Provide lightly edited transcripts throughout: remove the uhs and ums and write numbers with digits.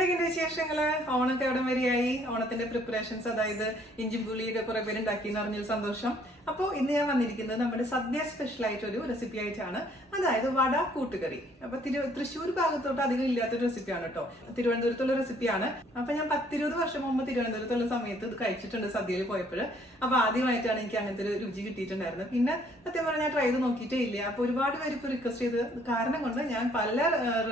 എന്തൊക്കെയുണ്ട് വിശേഷങ്ങള്? ഓണത്തെ എവിടെ വരെയായി? ഓണത്തിന്റെ പ്രിപ്പറേഷൻസ്, അതായത് ഇഞ്ചിം പുളിയൊക്കെ കുറെ പേര് ഉണ്ടാക്കി എന്ന് പറഞ്ഞൊരു സന്തോഷം. അപ്പോൾ ഇന്ന് ഞാൻ വന്നിരിക്കുന്നത് നമ്മുടെ സദ്യ സ്പെഷ്യൽ ആയിട്ട് ഒരു റെസിപ്പി ആയിട്ടാണ്, അതായത് വട കൂട്ടുകറി. അപ്പൊ തൃശ്ശൂർ ഭാഗത്തോട്ട് അധികം ഇല്ലാത്തൊരു റെസിപ്പിയാണ് കേട്ടോ, തിരുവനന്തപുരത്തുള്ള റെസിപ്പിയാണ്. അപ്പൊ ഞാൻ 10-20 വർഷം മുമ്പ് തിരുവനന്തപുരത്തുള്ള സമയത്ത് ഇത് കഴിച്ചിട്ടുണ്ട് സദ്യയിൽ പോയപ്പോൾ. അപ്പൊ ആദ്യമായിട്ടാണ് എനിക്ക് അങ്ങനത്തെ ഒരു രുചി കിട്ടിയിട്ടുണ്ടായിരുന്നത്. പിന്നെ സത്യം പറഞ്ഞാൽ ഞാൻ ട്രൈ ചെയ്ത് നോക്കിയിട്ടേ ഇല്ല. അപ്പൊ ഒരുപാട് പേര് ഇപ്പൊ റിക്വസ്റ്റ് ചെയ്ത് കാരണം കൊണ്ട് ഞാൻ പല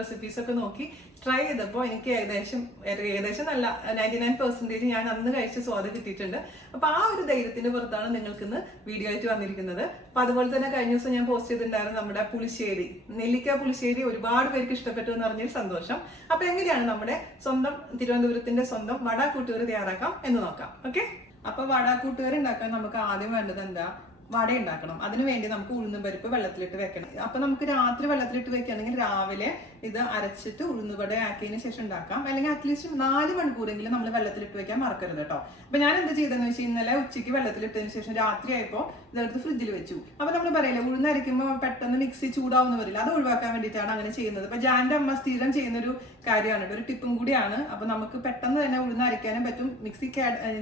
റെസിപ്പീസ് ഒക്കെ നോക്കി ട്രൈ ചെയ്തപ്പോൾ എനിക്ക് ഏകദേശം നല്ല 99% ഞാൻ അന്ന് കഴിച്ച സ്വാദ് കിട്ടിയിട്ടുണ്ട്. അപ്പൊ ആ ഒരു ധൈര്യത്തിന്റെ പുറത്താണ് നിങ്ങൾക്ക് ഇന്ന് വീഡിയോ ആയിട്ട് വന്നിരിക്കുന്നത്. അപ്പൊ അതുപോലെ തന്നെ കഴിഞ്ഞ ദിവസം ഞാൻ പോസ്റ്റ് ചെയ്തിട്ടുണ്ടായിരുന്നു നമ്മുടെ പുളിശ്ശേരി, നെല്ലിക്ക പുളിശ്ശേരി ഒരുപാട് പേർക്ക് ഇഷ്ടപ്പെട്ടു എന്ന് പറഞ്ഞൊരു സന്തോഷം. അപ്പൊ എങ്ങനെയാണ് നമ്മുടെ സ്വന്തം തിരുവനന്തപുരത്തിന്റെ സ്വന്തം വട കൂട്ടുകറി തയ്യാറാക്കാം എന്ന് നോക്കാം. ഓക്കെ, അപ്പൊ വട കൂട്ടുകറി ഉണ്ടാക്കാൻ നമുക്ക് ആദ്യം വേണ്ടത് എന്താ? വട ഉണ്ടാക്കണം. അതിനു വേണ്ടി നമുക്ക് ഉഴുന്നും പരിപ്പ് വെള്ളത്തിലിട്ട് വെക്കണം. അപ്പൊ നമുക്ക് രാത്രി വെള്ളത്തിലിട്ട് വെക്കുകയാണെങ്കിൽ രാവിലെ ഇത് അരച്ചിട്ട് ഉഴുന്നുവട ആക്കിയതിന് ശേഷം ഉണ്ടാക്കാം. അല്ലെങ്കിൽ അറ്റ്ലീസ്റ്റ് 4 മണിക്കൂറെങ്കിലും നമ്മൾ വെള്ളത്തിലിട്ട് വെക്കാൻ മറക്കരുത് കേട്ടോ. അപ്പൊ ഞാൻ എന്താ ചെയ്തതെന്ന് വെച്ചാൽ ഇന്നലെ ഉച്ചയ്ക്ക് വെള്ളത്തിലിട്ടതിന് ശേഷം രാത്രി ആയപ്പോൾ ഇതെടുത്ത് ഫ്രിഡ്ജിൽ വെച്ചു. അപ്പൊ നമ്മൾ പറയില്ലേ, ഉഴുന്നരയ്ക്കുമ്പോൾ പെട്ടെന്ന് മിക്സി ചൂടാവുന്ന വരില്ല, അത് ഒഴിവാക്കാൻ വേണ്ടിയിട്ടാണ് അങ്ങനെ ചെയ്യുന്നത്. അപ്പൊ ജാന്റെ അമ്മ സ്ഥിരം ചെയ്യുന്ന ഒരു കാര്യമാണ്, ഒരു ടിപ്പും കൂടിയാണ്. അപ്പൊ നമുക്ക് പെട്ടെന്ന് തന്നെ ഉഴുന്നരയ്ക്കാനും പറ്റും, മിക്സി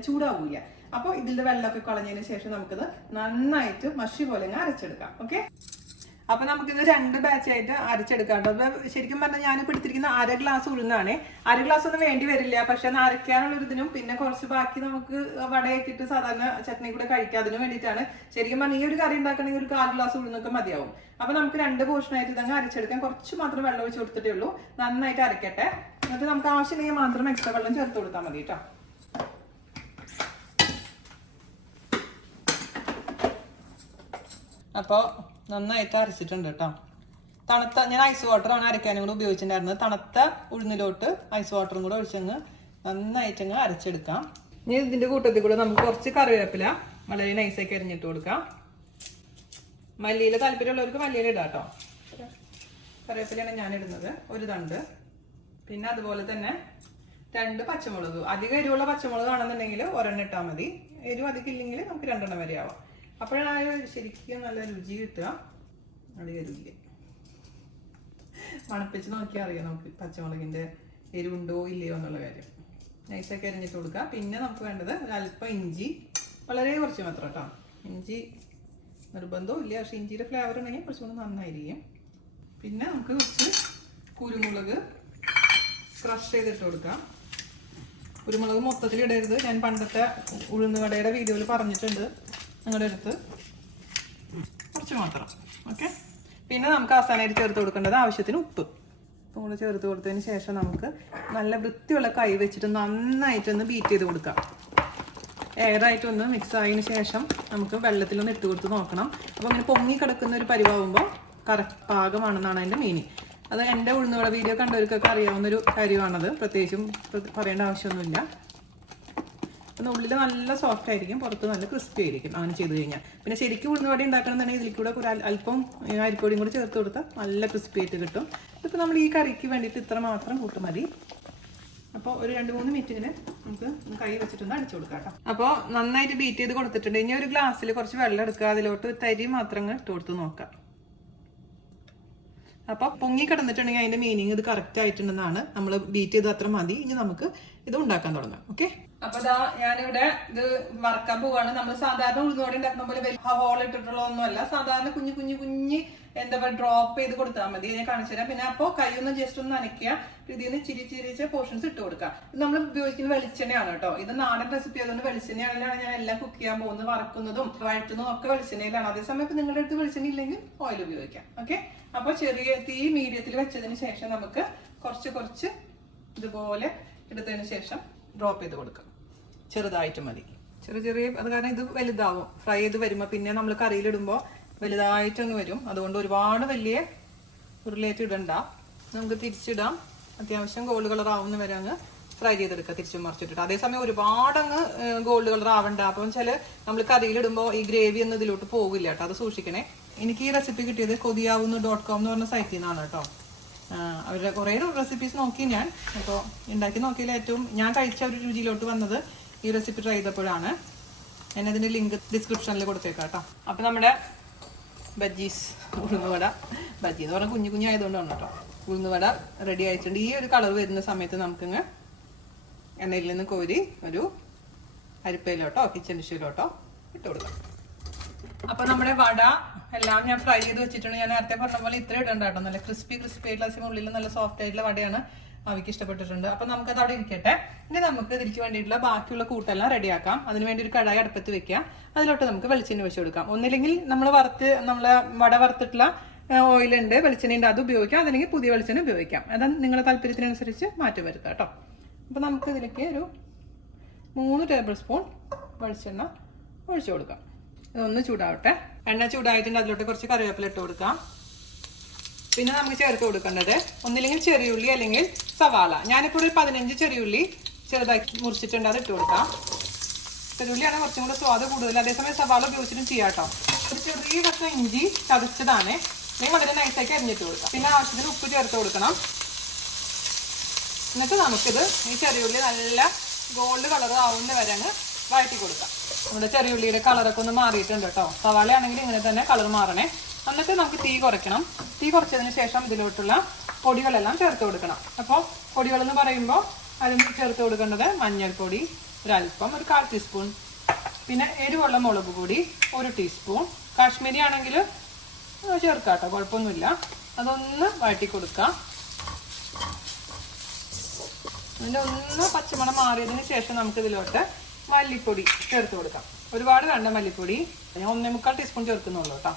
ചൂടാവൂല. അപ്പോൾ ഇതിന്റെ വെള്ളമൊക്കെ കളഞ്ഞതിന് ശേഷം നമുക്കിത് നന്നായിട്ട് മഷി പോലെ അരച്ചെടുക്കാം. ഓക്കെ, അപ്പൊ നമുക്കിത് 2 ബാച്ചായിട്ട് അരച്ചെടുക്കാം കേട്ടോ. അപ്പൊ ശരിക്കും പറഞ്ഞാൽ ഞാനിപ്പോൾ എടുത്തിരിക്കുന്ന 1/2 ഗ്ലാസ് ഉഴുന്നാണ്. 1/2 ഗ്ലാസ് ഒന്നും വേണ്ടി വരില്ല, പക്ഷെ അത് അരയ്ക്കാനുള്ള ഒരു ഇതിനും പിന്നെ കുറച്ച് ബാക്കി നമുക്ക് വടയൊക്കെ ഇട്ട് സാധാരണ ചട്നി കൂടെ കഴിക്കാം, അതിന് വേണ്ടിയിട്ടാണ്. ശരിക്കും പറഞ്ഞാൽ ഈ ഒരു കറി ഉണ്ടാക്കണമെങ്കിൽ ഒരു 1/4 ഗ്ലാസ് ഉഴുന്നൊക്കെ മതിയാവും. അപ്പൊ നമുക്ക് 2 പോർഷനായിട്ട് ഇതങ്ങ് അരച്ചെടുക്കാം. കുറച്ച് മാത്രം വെള്ളം ഒഴിച്ച് കൊടുത്തിട്ടേ ഉള്ളൂ. നന്നായിട്ട് അരക്കട്ടെ. എന്നിട്ട് നമുക്ക് ആവശ്യമില്ലെങ്കിൽ മാത്രം എക്സ്ട്രാ വെള്ളം ചേർത്ത് കൊടുത്താൽ മതി കേട്ടോ. അപ്പോൾ നന്നായിട്ട് അരച്ചിട്ടുണ്ട് കേട്ടോ. ഞാൻ ഐസ് വാട്ടറാണ് അരയ്ക്കാനും കൂടെ ഉപയോഗിച്ചിട്ടുണ്ടായിരുന്നത്. തണുത്ത ഉഴുന്നിലോട്ട് ഐസ് വാട്ടറും കൂടെ ഒഴിച്ചങ്ങ് നന്നായിട്ടങ്ങ് അരച്ചെടുക്കാം. ഇനി ഇതിന്റെ കൂട്ടത്തിൽ കൂടെ നമുക്ക് കുറച്ച് കറിവേപ്പില വളരെ നൈസാക്കി അരിഞ്ഞിട്ട് കൊടുക്കാം. മല്ലിയില താല്പര്യമുള്ളവർക്ക് മല്ലിയില ഇടാം കേട്ടോ. കറിവേപ്പിലയാണ് ഞാൻ ഇടുന്നത്, ഒരു തണ്ട്. പിന്നെ അതുപോലെ തന്നെ 2 പച്ചമുളക്. അധികം എരിവുള്ള പച്ചമുളക് ആണെന്നുണ്ടെങ്കിൽ 1 ഇട്ടാൽ മതി. എരിവ് അധികം ഇല്ലെങ്കിൽ നമുക്ക് 2 വരെ ആവാം. അപ്പോഴാണ് ശരിക്കും നല്ല രുചി കിട്ടുക. അത് എരിവില്ല, മണപ്പിച്ച് നോക്കിയാൽ അറിയാം നമുക്ക് പച്ചമുളകിന്റെ എരിവുണ്ടോ ഇല്ലയോ എന്നുള്ള കാര്യം. നൈസാക്കി അരിഞ്ഞിട്ട് കൊടുക്കുക. പിന്നെ നമുക്ക് വേണ്ടത് അല്പം ഇഞ്ചി, വളരെ കുറച്ച് മാത്രം കേട്ടോ. ഇഞ്ചി നിർബന്ധവും ഇല്ല, പക്ഷെ ഇഞ്ചിയുടെ ഫ്ലേവർ ഉണ്ടെങ്കിൽ കുറച്ചുകൂടി നന്നായിരിക്കും. പിന്നെ നമുക്ക് കുറച്ച് കുരുമുളക് ക്രഷ് ചെയ്തിട്ട് കൊടുക്കാം. കുരുമുളക് മൊത്തത്തിൽ ഇടരുത്, ഞാൻ പണ്ടത്തെ ഉഴുന്നുവടയുടെ വീഡിയോയിൽ പറഞ്ഞിട്ടുണ്ട്. നിങ്ങളുടെ അടുത്ത് കുറച്ച് മാത്രം. ഓക്കെ, പിന്നെ നമുക്ക് അവസാനമായിട്ട് ചേർത്ത് കൊടുക്കേണ്ടത് ആവശ്യത്തിന് ഉപ്പ് കൂടെ ചേർത്ത് കൊടുത്തതിന് ശേഷം നമുക്ക് നല്ല വൃത്തിയുള്ള കൈ വെച്ചിട്ട് നന്നായിട്ടൊന്ന് ബീറ്റ് ചെയ്ത് കൊടുക്കാം. എയറായിട്ടൊന്ന് മിക്സ് ആയതിനു ശേഷം നമുക്ക് വെള്ളത്തിലൊന്ന് ഇട്ട് കൊടുത്ത് നോക്കണം. അപ്പോൾ ഇങ്ങനെ പൊങ്ങി കിടക്കുന്ന ഒരു പരിവാകുമ്പോൾ കറക്റ്റ് പാകമാണെന്നാണ് അതിൻ്റെ മീനിങ്. അത് എൻ്റെ ഉഴുന്നുവട വീഡിയോ കണ്ടവർക്കൊക്കെ അറിയാവുന്നൊരു കാര്യമാണത്, പ്രത്യേകിച്ചും പറയേണ്ട ആവശ്യമൊന്നുമില്ല. പിന്നെ ഉള്ളിൽ നല്ല സോഫ്റ്റ് ആയിരിക്കും, പുറത്ത് നല്ല ക്രിസ്പി ആയിരിക്കും അങ്ങനെ ചെയ്ത് കഴിഞ്ഞാൽ. പിന്നെ ശരിക്കും ഉഴുന്നുവട ഉണ്ടാക്കണമെന്നുണ്ടെങ്കിൽ ഇതിൽ കൂടെ ഒരു അല്പം അരിപ്പൊടിയും കൂടി ചേർത്ത് കൊടുത്താൽ നല്ല ക്രിസ്പി ആയിട്ട് കിട്ടും. ഇപ്പം നമ്മൾ ഈ കറിക്ക് വേണ്ടിയിട്ട് ഇത്ര മാത്രം കൂട്ട് മതി. അപ്പോൾ ഒരു 2-3 മിനിറ്റിന് നമുക്ക് കൈ വെച്ചിട്ടൊന്ന് അടിച്ചു കൊടുക്കാം കേട്ടോ. അപ്പോൾ നന്നായിട്ട് ബീറ്റ് ചെയ്ത് കൊടുത്തിട്ടുണ്ട്. ഇനി ഒരു ഗ്ലാസ്സിൽ കുറച്ച് വെള്ളം എടുക്കുക, അതിലോട്ട് തരി മാത്രം ഇട്ട് കൊടുത്ത് നോക്കാം. അപ്പോൾ പൊങ്ങി കിടന്നിട്ടുണ്ടെങ്കിൽ അതിന്റെ മീനിങ് ഇത് കറക്റ്റ് ആയിട്ടുണ്ടെന്നാണ്. നമ്മൾ ബീറ്റ് ചെയ്ത് അത്ര മതി. ഇനി നമുക്ക് ഇത് ഉണ്ടാക്കാൻ തുടങ്ങാം. ഓക്കെ, അപ്പൊ ഞാനിവിടെ ഇത് വറക്കാൻ പോവാണ്. നമ്മൾ സാധാരണ ഉഴുന്നോടെ ഉണ്ടാക്കുന്ന പോലെ വലിയ ഹോൾ ഇട്ടിട്ടുള്ള ഒന്നുമല്ല, സാധാരണ കുഞ്ഞ് എന്താ പറയുക ഡ്രോപ്പ് ചെയ്ത് കൊടുത്താൽ മതി. ഞാൻ കാണിച്ചു തരാം. പിന്നെ അപ്പോൾ കൈയൊന്ന് ജസ്റ്റ് ഒന്ന് നനയ്ക്കുക. ഇതിന് ചിരിച്ച പോർഷൻസ് ഇട്ട് കൊടുക്കുക. ഇത് നമ്മൾ ഉപയോഗിക്കുന്ന വെളിച്ചെണ്ണയാണ് കേട്ടോ. ഇത് നാടൻ റെസിപ്പി ആയതുകൊണ്ട് വെളിച്ചെണ്ണയാണ് ഞാൻ എല്ലാം കുക്ക് ചെയ്യാൻ പോകുന്നത്. വറക്കുന്നതും വഴറ്റുന്നതും ഒക്കെ വെളിച്ചെണ്ണയിലാണ്. അതേസമയത്ത് നിങ്ങളുടെ അടുത്ത് വെളിച്ചെണ്ണ ഇല്ലെങ്കിൽ ഓയിൽ ഉപയോഗിക്കാം. ഓക്കെ, അപ്പോൾ ചെറിയ തീ മീഡിയത്തിൽ വെച്ചതിന് ശേഷം നമുക്ക് കുറച്ച് ഇതുപോലെ എടുത്തതിന് ശേഷം ഡ്രോപ്പ് ചെയ്ത് കൊടുക്കാം. ചെറുതായിട്ട് മതി, ചെറിയ അത് കാരണം ഇത് വലുതാവും. ഫ്രൈ ചെയ്ത് വരുമ്പോൾ പിന്നെ നമ്മൾ കറിയിലിടുമ്പോൾ വലുതായിട്ട് അങ്ങ് വരും. അതുകൊണ്ട് ഒരുപാട് വലിയ ഉരുളേറ്റ് ഇടണ്ട. നമുക്ക് തിരിച്ചിടാം. അത്യാവശ്യം ഗോൾഡ് കളർ ആവുന്ന വരെ അങ്ങ് ഫ്രൈ ചെയ്തെടുക്കുക, തിരിച്ചും മറിച്ചിട്ടിട്ട്. അതേസമയം ഒരുപാട് അങ്ങ് ഗോൾഡ് കളർ ആവണ്ട. അപ്പം വെച്ചാൽ നമ്മൾ കറിയിലിടുമ്പോൾ ഈ ഗ്രേവി ഒന്നും ഇതിലോട്ട് പോകില്ല കേട്ടോ, അത് സൂക്ഷിക്കണേ. എനിക്ക് ഈ റെസിപ്പി കിട്ടിയത് kodiyaavunu.com എന്ന് പറഞ്ഞ സൈറ്റിൽ നിന്നാണ് കേട്ടോ. അവരുടെ കുറേ റെസിപ്പീസ് നോക്കി ഞാൻ. അപ്പോൾ ഉണ്ടാക്കി നോക്കിയാൽ ഏറ്റവും ഞാൻ കഴിച്ച ഒരു രുചിയിലോട്ട് വന്നത് ഈ റെസിപ്പി ട്രൈ ചെയ്തപ്പോഴാണ്. ഞാനതിൻ്റെ ലിങ്ക് ഡിസ്ക്രിപ്ഷനിൽ കൊടുത്തേക്കാം കേട്ടോ. അപ്പം നമ്മുടെ ബജ്ജീസ് ഉഴുന്നുവട, ബജ്ജി എന്ന് പറഞ്ഞാൽ കുഞ്ഞു ആയതുകൊണ്ടാണ് കേട്ടോ. ഉഴുന്നുവട റെഡി ആയിട്ടുണ്ട്. ഈ ഒരു കളർ വരുന്ന സമയത്ത് നമുക്കിങ്ങ് എണ്ണയിൽ നിന്ന് കോരി ഒരു അരിപ്പയിലോട്ടോ കിച്ചൺ ഡിഷിലോട്ടോ ഇട്ട് കൊടുക്കാം. അപ്പൊ നമ്മുടെ വട എല്ലാം ഞാൻ ഫ്രൈ ചെയ്ത് വെച്ചിട്ടുണ്ട്. ഞാൻ നേരത്തെ പറഞ്ഞ പോലെ ഇത്ര ഇടണ്ടാട്ടോ, നല്ല ക്രിസ്പി ആയിട്ടുള്ള ഉള്ളിൽ നല്ല സോഫ്റ്റ് ആയിട്ടുള്ള വടയാണ്. അവയ്ക്ക് ഇഷ്ടപ്പെട്ടിട്ടുണ്ട്. അപ്പൊ നമുക്കത് അവിടെ ഇരിക്കട്ടെ. ഇനി നമുക്ക് ഇതിലേക്ക് വേണ്ടിയിട്ടുള്ള ബാക്കിയുള്ള കൂട്ടെല്ലാം റെഡിയാക്കാം. അതിനുവേണ്ടി ഒരു കടായി അടുപ്പത്ത് വെക്കാം. അതിലോട്ട് നമുക്ക് വെളിച്ചെണ്ണ വെച്ച് കൊടുക്കാം. ഒന്നില്ലെങ്കിൽ നമ്മളെ വട വറുത്തിട്ടുള്ള ഓയിലുണ്ട്, വെളിച്ചെണ്ണയുണ്ട്, അത് ഉപയോഗിക്കാം. അതല്ലെങ്കിൽ പുതിയ വെളിച്ചെണ്ണ ഉപയോഗിക്കാം. അത് നിങ്ങളുടെ താല്പര്യത്തിനനുസരിച്ച് മാറ്റി വരുത്താം കേട്ടോ. അപ്പൊ നമുക്ക് ഇതിലേക്ക് ഒരു 3 ടേബിൾ സ്പൂൺ വെളിച്ചെണ്ണ ഒഴിച്ചു കൊടുക്കാം. ഇതൊന്ന് ചൂടാവട്ടെ. എണ്ണ ചൂടായിട്ടുണ്ട്. അതിലോട്ട് കുറച്ച് കറിവേപ്പില ഇട്ട് കൊടുക്കാം. പിന്നെ നമുക്ക് ചേർത്ത് കൊടുക്കേണ്ടത് ഒന്നില്ലെങ്കിൽ ചെറിയുള്ളി അല്ലെങ്കിൽ സവാള. ഞാനിപ്പോൾ ഒരു 15 ചെറിയുള്ളി ചെറുതാക്കി മുറിച്ചിട്ടുണ്ട്, അത് ഇട്ട് കൊടുക്കാം. ചെറിയുള്ളിയാണ് കുറച്ചും കൂടെ സ്വാദ് കൂടുതൽ. അതേസമയം സവാള ഉപയോഗിച്ചിട്ടും ചെയ്യാം കേട്ടോ. ഒരു ചെറിയ കഷ്ണം ഇഞ്ചി ചതച്ചതാണ്, അല്ലെങ്കിൽ വളരെ നൈസാക്കി അരിഞ്ഞിട്ട് കൊടുക്കാം. പിന്നെ ആവശ്യത്തിന് ഉപ്പ് ചേർത്ത് കൊടുക്കണം. എന്നിട്ട് നമുക്കിത് ഈ ചെറിയുള്ളി നല്ല ഗോൾഡ് കളർ ആവുന്ന വരെ അങ്ങ് വഴറ്റി കൊടുക്കാം. നമ്മുടെ ചെറിയുള്ളിയുടെ കളറൊക്കെ ഒന്ന് മാറിയിട്ടുണ്ട് കേട്ടോ. സവാളയാണെങ്കിൽ ഇങ്ങനെ തന്നെ കളർ മാറണേ. എന്നിട്ട് നമുക്ക് തീ കുറയ്ക്കണം. തീ കുറച്ചതിന് ശേഷം ഇതിലോട്ടുള്ള പൊടികളെല്ലാം ചേർത്ത് കൊടുക്കണം. അപ്പോൾ പൊടികളെന്ന് പറയുമ്പോൾ അതിന് ചേർത്ത് കൊടുക്കേണ്ടത് മഞ്ഞൾപ്പൊടി ഒരല്പം, ഒരു 1/4 ടീസ്പൂൺ. പിന്നെ എരിവുള്ള മുളക് പൊടി 1 ടീസ്പൂൺ. കാശ്മീരി ആണെങ്കിൽ ചേർക്കാം കേട്ടോ, കുഴപ്പമൊന്നുമില്ല. അതൊന്ന് വഴറ്റി കൊടുക്കാം. അതിൻ്റെ ഒന്ന് പച്ചമണം മാറിയതിന് ശേഷം നമുക്ക് ഇതിലോട്ട് മല്ലിപ്പൊടി ചേർത്ത് കൊടുക്കാം. ഒരുപാട് വേണ്ട മല്ലിപ്പൊടി, ഞാൻ 1.25 ടീസ്പൂൺ ചേർക്കുന്നുള്ളൂ കേട്ടോ.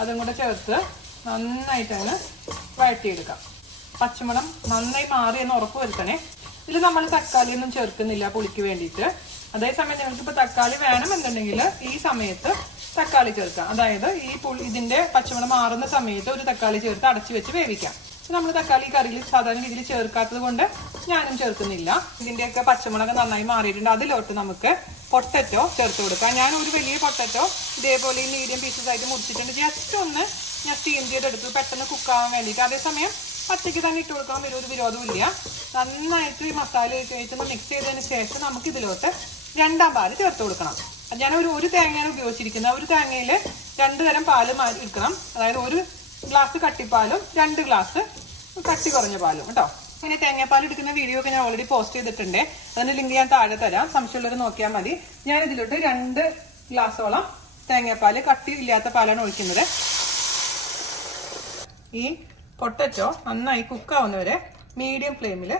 അതും കൂടെ ചേർത്ത് നന്നായിട്ട് അങ്ങ് വഴറ്റിയെടുക്കാം. പച്ചമണം നന്നായി മാറി എന്ന് ഉറപ്പ് വരുത്തണേ. ഇതിൽ നമ്മൾ തക്കാളി ഒന്നും ചേർക്കുന്നില്ല പുളിക്ക് വേണ്ടിയിട്ട്. അതേസമയം നിങ്ങൾക്കിപ്പോൾ തക്കാളി വേണമെന്നുണ്ടെങ്കിൽ ഈ സമയത്ത് തക്കാളി ചേർക്കാം. അതായത് ഇതിന്റെ പച്ചമണം മാറുന്ന സമയത്ത് ഒരു തക്കാളി ചേർത്ത് അടച്ചു വെച്ച് വേവിക്കാം. നമ്മൾ തക്കാളി കറിയിൽ സാധാരണ രീതിയിൽ ചേർക്കാത്തത് കൊണ്ട് ഞാനും ചേർക്കുന്നില്ല. ഇതിന്റെയൊക്കെ പച്ചമുളക് നന്നായി മാറിയിട്ടുണ്ട്. അതിലോട്ട് നമുക്ക് പൊട്ടറ്റോ ചേർത്ത് കൊടുക്കാം. ഞാൻ ഒരു വലിയ പൊട്ടറ്റോ ഇതേപോലെ മീഡിയം പീസസ് ആയിട്ട് മുറിച്ചിട്ടുണ്ട്. ജസ്റ്റ് ഒന്ന് ഞാൻ സ്റ്റീം ചെയ്തെടുത്തു, പെട്ടെന്ന് കുക്കാവാൻ വേണ്ടിയിട്ട്. അതേസമയം പച്ചയ്ക്ക് തന്നെ ഇട്ട് കൊടുക്കാൻ ഒരു വിരോധവും ഇല്ല. നന്നായിട്ട് ഈ മസാല ആയിട്ടൊന്ന് മിക്സ് ചെയ്തതിന് ശേഷം നമുക്ക് ഇതിലോട്ട് 2ാം പാല് ചേർത്ത് കൊടുക്കണം. ഞാൻ ഒരു തേങ്ങയാണ് ഉപയോഗിച്ചിരിക്കുന്നത്. ഒരു തേങ്ങയിൽ 2 തരം പാല് എടുക്കണം. അതായത് 1 ഗ്ലാസ് കട്ടിപ്പാലും 2 ഗ്ലാസ് കട്ടി കുറഞ്ഞ പാലും കേട്ടോ. പിന്നെ തേങ്ങാപ്പാൽ എടുക്കുന്ന വീഡിയോ ഒക്കെ ഞാൻ ഓൾറെഡി പോസ്റ്റ് ചെയ്തിട്ടുണ്ട്. അതിന്റെ ലിങ്ക് ഞാൻ താഴെ തരാം, സംശയമുള്ളവർ നോക്കിയാൽ മതി. ഞാൻ ഇതിലോട്ട് 2 ഗ്ലാസോളം തേങ്ങാപ്പാല് കട്ടി ഇല്ലാത്ത പാലാണ് ഒഴിക്കുന്നത്. ഈ പൊട്ടറ്റോ നന്നായി കുക്കാവുന്നവരെ മീഡിയം ഫ്ലെയിമിൽ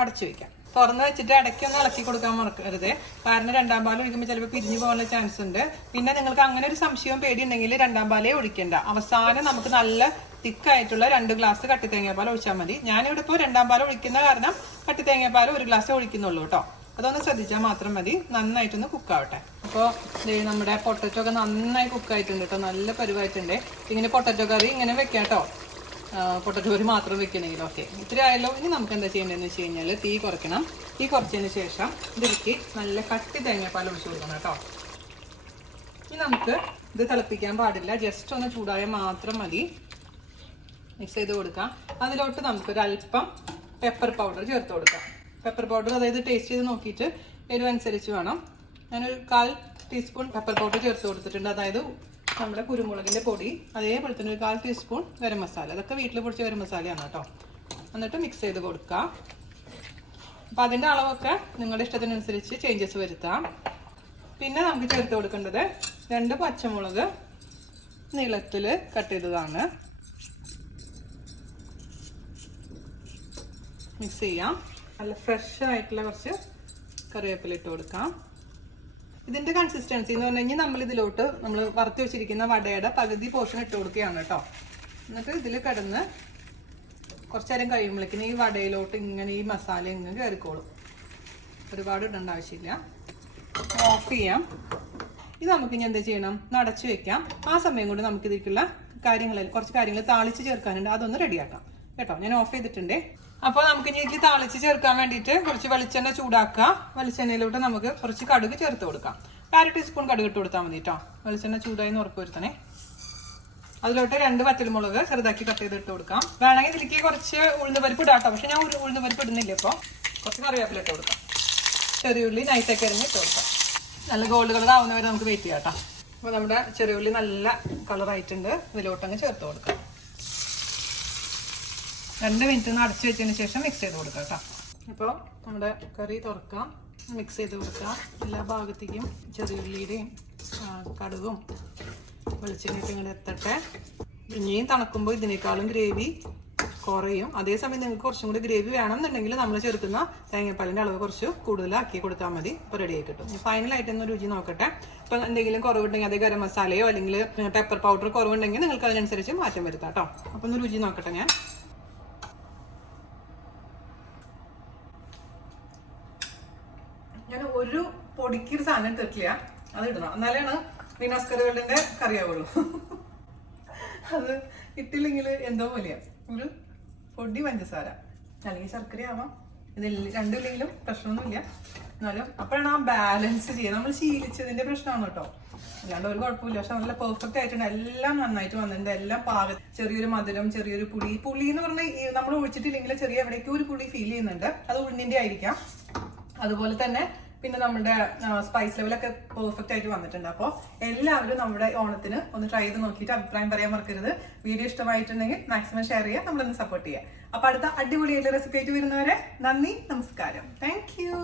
അടച്ചു വെക്കാം. തുറന്ന് വെച്ചിട്ട് ഇടയ്ക്കൊന്ന് ഇളക്കി കൊടുക്കാൻ മറക്കരുത്. കാരണം 2ാം പാൽ ഒഴിക്കുമ്പോൾ ചിലപ്പോൾ പിരിഞ്ഞു പോകാനുള്ള ചാൻസ് ഉണ്ട്. പിന്നെ നിങ്ങൾക്ക് അങ്ങനെ ഒരു സംശയവും പേടിയുണ്ടെങ്കിൽ 2ാം പാലേ ഒഴിക്കണ്ട. അവസാനം നമുക്ക് നല്ല തിക്കായിട്ടുള്ള 2 ഗ്ലാസ് കട്ടി തേങ്ങാപ്പാൽ ഒഴിച്ചാൽ മതി. ഞാനിവിടെ ഇപ്പോൾ 2ാം പാൽ ഒഴിക്കുന്ന കാരണം കട്ടി തേങ്ങാപ്പാൽ 1 ഗ്ലാസ് ഒഴിക്കുന്നുള്ളൂ കേട്ടോ. അതൊന്ന് ശ്രദ്ധിച്ചാൽ മാത്രം മതി. നന്നായിട്ടൊന്ന് കുക്കാവട്ടെ. അപ്പോൾ നമ്മുടെ പൊട്ടറ്റോ ഒക്കെ നന്നായി കുക്കായിട്ടുണ്ട് കേട്ടോ, നല്ല പരുവായിട്ടുണ്ട്. ഇങ്ങനെ പൊട്ടറ്റോ കറി ഇങ്ങനെ വെക്കാം കേട്ടോ, പൊട്ടറ്റോ കറി മാത്രം വെക്കണമെങ്കിൽ. ഓക്കെ, ഇത്തിരി ആയല്ലോ. ഇനി നമുക്ക് എന്താ ചെയ്യേണ്ടതെന്ന് വെച്ച് കഴിഞ്ഞാൽ തീ കുറയ്ക്കണം. തീ കുറച്ചതിന് ശേഷം ഇതിലേക്ക് നല്ല കട്ടി തേങ്ങാപ്പാൽ ഒഴിച്ചു കൊടുക്കണം കേട്ടോ. ഇനി നമുക്ക് ഇത് തിളപ്പിക്കാൻ പാടില്ല, ജസ്റ്റ് ഒന്ന് ചൂടായാൽ മാത്രം മതി. മിക്സ് ചെയ്ത് കൊടുക്കാം. അതിലോട്ട് നമുക്കൊരല്പം പെപ്പർ പൗഡർ ചേർത്ത് കൊടുക്കാം. പെപ്പർ പൗഡർ അതായത് ടേസ്റ്റ് ചെയ്ത് നോക്കിയിട്ട് എരിവനുസരിച്ച് വേണം. ഞാനൊരു 1/4 ടീസ്പൂൺ പെപ്പർ പൗഡർ ചേർത്ത് കൊടുത്തിട്ടുണ്ട്. അതായത് നമ്മുടെ കുരുമുളകിൻ്റെ പൊടി, അതേപോലെ തന്നെ ഒരു 1/4 ടീസ്പൂൺ ഗരം മസാല. അതൊക്കെ വീട്ടിൽ പൊടിച്ച ഗരം മസാലയാണ് കേട്ടോ. എന്നിട്ട് മിക്സ് ചെയ്ത് കൊടുക്കാം. അപ്പം അതിൻ്റെ അളവൊക്കെ നിങ്ങളുടെ ഇഷ്ടത്തിനനുസരിച്ച് ചേഞ്ചസ് വരുത്താം. പിന്നെ നമുക്ക് ചേർത്ത് കൊടുക്കേണ്ടത് 2 പച്ചമുളക് നീളത്തിൽ കട്ട് ചെയ്തതാണ്. മിക്സ് ചെയ്യാം. നല്ല ഫ്രഷ് ആയിട്ടുള്ള കുറച്ച് കറിവേപ്പില ഇട്ട് കൊടുക്കാം. ഇതിന്റെ കൺസിസ്റ്റൻസി എന്ന് പറഞ്ഞു കഴിഞ്ഞാൽ നമ്മൾ വറുത്ത് വെച്ചിരിക്കുന്ന വടയുടെ പകുതി പോർഷൻ ഇട്ട് കൊടുക്കുകയാണ് കേട്ടോ. എന്നിട്ട് ഇതിൽ കിടന്ന് കുറച്ചു നേരം കഴിയുമ്പോഴേക്കിന് ഈ വടയിലോട്ട് ഇങ്ങനെ ഈ മസാല ഇങ്ങനെ കയറിക്കോളും. ഒരുപാട് ഇടേണ്ട ആവശ്യമില്ല. ഓഫ് ചെയ്യാം. ഇത് നമുക്കിനി എന്താ ചെയ്യണം, നടച്ചു വെക്കാം. ആ സമയം കൊണ്ട് നമുക്ക് ഇതിലേക്കുള്ള കുറച്ച് കാര്യങ്ങൾ താളിച്ച് ചേർക്കാനുണ്ട്. അതൊന്ന് റെഡിയാക്കാം കേട്ടോ. ഞാൻ ഓഫ് ചെയ്തിട്ടുണ്ട്. അപ്പോൾ നമുക്ക് ഇനി ഇതിൽ താളിച്ച് ചേർക്കാൻ വേണ്ടിയിട്ട് കുറച്ച് വെളിച്ചെണ്ണ ചൂടാക്കുക. വെളിച്ചെണ്ണയിലോട്ട് നമുക്ക് കുറച്ച് കടുക് ചേർത്ത് കൊടുക്കാം. 1/2 ടീസ്പൂൺ കടുക് ഇട്ട് കൊടുത്താൽ മതി കേട്ടോ. വെളിച്ചെണ്ണ ചൂടായി ഉറപ്പ് വരുത്തണേ. അതിലോട്ട് 2 വറ്റൽമുളക് ചെറുതാക്കി കട്ട് ചെയ്ത് ഇട്ട് കൊടുക്കാം. വേണമെങ്കിൽ ഇതിലേക്ക് കുറച്ച് ഉഴുന്നുപരിപ്പ് ഇടാം കേട്ടോ. പക്ഷെ ഞാൻ ഉഴുന്നുപരിപ്പ് ഇടുന്നില്ല. ഇപ്പോൾ കുറച്ച് കറിവേപ്പില ഇട്ട് കൊടുക്കാം. ചെറിയുള്ളി നൈസാക്കി അരിഞ്ഞ് ഇട്ട് കൊടുക്കാം. നല്ല ഗോൾഡ് കളർ ആവുന്നവരെ നമുക്ക് വെയിറ്റ് ചെയ്യാം കേട്ടോ. അപ്പോൾ നമ്മുടെ ചെറിയുള്ളി നല്ല കളറായിട്ടുണ്ട്. ഇതിലോട്ടങ്ങ് ചേർത്ത് കൊടുക്കാം. 2 മിനിറ്റ് ഒന്ന് അടച്ചു വെച്ചതിന് ശേഷം മിക്സ് ചെയ്ത് കൊടുക്കാം കേട്ടോ. അപ്പോൾ നമ്മുടെ കറി തുറക്കാം, മിക്സ് ചെയ്ത് കൊടുക്കാം. എല്ലാ ഭാഗത്തേക്കും ചെറിയുള്ളിയുടെയും കടുകും വെളിച്ചെണ്ണയൊക്കെ ഇങ്ങനെ എത്തട്ടെ. ഇനിയും തണുക്കുമ്പോൾ ഇതിനേക്കാളും ഗ്രേവി കുറയും. അതേസമയം നിങ്ങൾക്ക് കുറച്ചും കൂടി ഗ്രേവി വേണമെന്നുണ്ടെങ്കിൽ നമ്മൾ ചേർക്കുന്ന തേങ്ങാപ്പാലിൻ്റെ അളവ് കുറച്ച് കൂടുതലാക്കി കൊടുത്താൽ മതി. ഇപ്പോൾ റെഡി ആയി കിട്ടും. ഫൈനലായിട്ട് ഒന്ന് രുചി നോക്കട്ടെ. ഇപ്പം എന്തെങ്കിലും കുറവുണ്ടെങ്കിൽ അതേ ഗരം മസാലയോ അല്ലെങ്കിൽ പെപ്പർ പൗഡർ കുറവുണ്ടെങ്കിൽ നിങ്ങൾക്ക് അതിനനുസരിച്ച് മാറ്റം വരുത്താം കേട്ടോ. അപ്പം ഒന്ന് രുചി നോക്കട്ടെ. ഞാൻ ഒരു പൊടിക്കൊരു സാധനം എടുത്തിട്ടില്ല, അത് ഇടണം. എന്നാലാണ് വീനസ് കറികളുടെ കറിയാവുള്ളൂ. അത് ഇട്ടില്ലെങ്കിൽ എന്തോ പോലെയാ. ഒരു പൊടി പഞ്ചസാര അല്ലെങ്കിൽ ശർക്കര ആവാം, ഇതിൽ രണ്ടില്ലെങ്കിലും പ്രശ്നമൊന്നുമില്ല. എന്നാലും അപ്പോഴാണ് ആ ബാലൻസ് ചെയ്യുക. നമ്മൾ ശീലിച്ചതിന്റെ പ്രശ്നമാണ് കേട്ടോ, അല്ലാണ്ട് ഒരു കുഴപ്പമില്ല. പക്ഷെ നല്ല പെർഫെക്റ്റ് ആയിട്ടുണ്ട്, എല്ലാം നന്നായിട്ട് വന്നിട്ടുണ്ട്. എല്ലാം പാകം, ചെറിയൊരു മധുരം, ചെറിയൊരു പുളി എന്ന് പറഞ്ഞാൽ നമ്മൾ ഒഴിച്ചിട്ടില്ലെങ്കിൽ ചെറിയ എവിടേക്കും ഒരു പുളി ഫീൽ ചെയ്യുന്നുണ്ട്. അത് ഉഴുന്നിന്റെ ആയിരിക്കാം. അതുപോലെ തന്നെ പിന്നെ നമ്മുടെ സ്പൈസ് ലെവലൊക്കെ പെർഫെക്റ്റ് ആയിട്ട് വന്നിട്ടുണ്ട്. അപ്പോൾ എല്ലാവരും നമ്മുടെ ഓണത്തിന് ഒന്ന് ട്രൈ ചെയ്ത് നോക്കിയിട്ട് അഭിപ്രായം പറയാൻ മറക്കരുത്. വീഡിയോ ഇഷ്ടമായിട്ടുണ്ടെങ്കിൽ മാക്സിമം ഷെയർ ചെയ്യുക, നമ്മളൊന്ന് സപ്പോർട്ട് ചെയ്യുക. അപ്പോൾ അടുത്ത അടിപൊളിയായിട്ടുള്ള റെസിപ്പി ആയിട്ട് വരുന്നവരെ നന്ദി, നമസ്കാരം. Thank you.